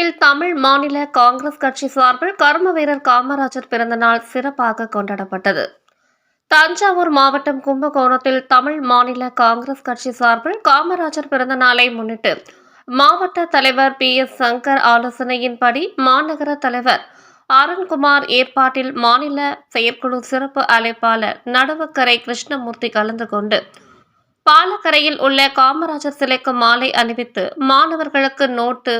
கும்பகோணத்தில் தமிழ் மாநில காங்கிரஸ் கட்சி சார்பில் கர்ம வீரர் காமராஜர் பிறந்தநாள் சிறப்பாக கொண்டாடப்பட்டது. தஞ்சாவூர் மாவட்டம் கும்பகோணத்தில் தமிழ் மாநில காங்கிரஸ் கட்சி சார்பில் காமராஜர் பிறந்த நாளை முன்னிட்டு மாவட்ட தலைவர் PS சங்கர் ஆலோசனையின்படி மாநகர தலைவர் அருண்குமார் ஏற்பாட்டில் மாநில செயற்குழு சிறப்பு அழைப்பாளர் நடுவக்கரை கிருஷ்ணமூர்த்தி கலந்து கொண்டு பாலக்கரையில் உள்ள காமராஜர் சிலைக்கு மாலை அணிவித்து மாணவர்களுக்கு நோட்டு,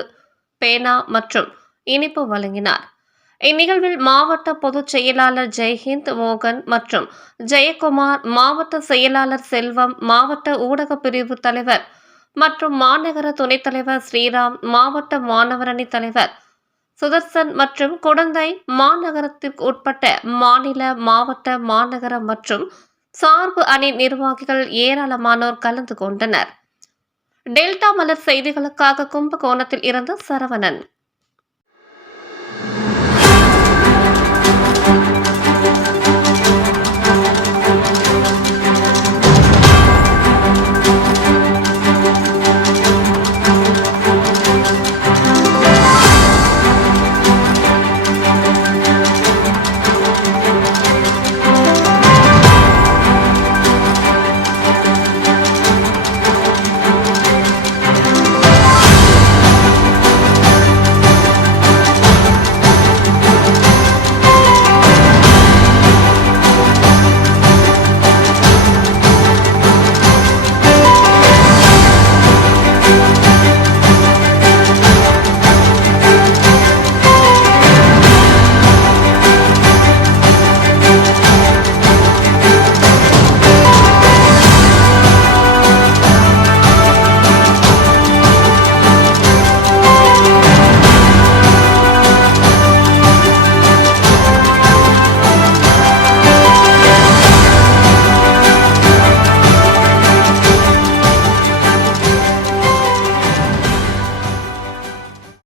பேனா மற்றும் இனிப்பு வழங்கினார். இந்நிகழ்வில் மாவட்ட பொதுச் செயலாளர் ஜெய்ஹிந்த் மோகன் மற்றும் ஜெயக்குமார், மாவட்ட செயலாளர் செல்வம், மாவட்ட ஊடக பிரிவு தலைவர் மற்றும் மாநகர துணைத் தலைவர் ஸ்ரீராம், மாவட்ட மாணவரணி தலைவர் சுதர்சன் மற்றும் குடந்தை மாநகரத்திற்கு உட்பட்ட மாநில, மாவட்ட, மாநகர மற்றும் சார்பு அணி நிர்வாகிகள் ஏராளமானோர் கலந்து கொண்டனர். டெல்டா மலர் செய்திகளுக்காக கும்பகோணத்தில் இருந்து சரவணன்.